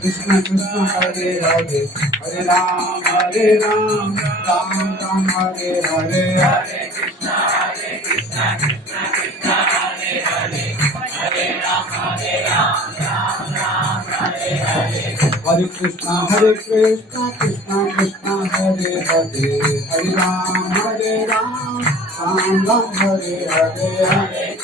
Krishna Krishna Hare Hare Hare Ram Ram Ram Hare Hare Hare Krishna Krishna Krishna Hare Hare Hare Ram Ram Ram Hare Hare Hare Krishna Krishna Krishna Hare Hare Hare Ram Ram Ram Hare Hare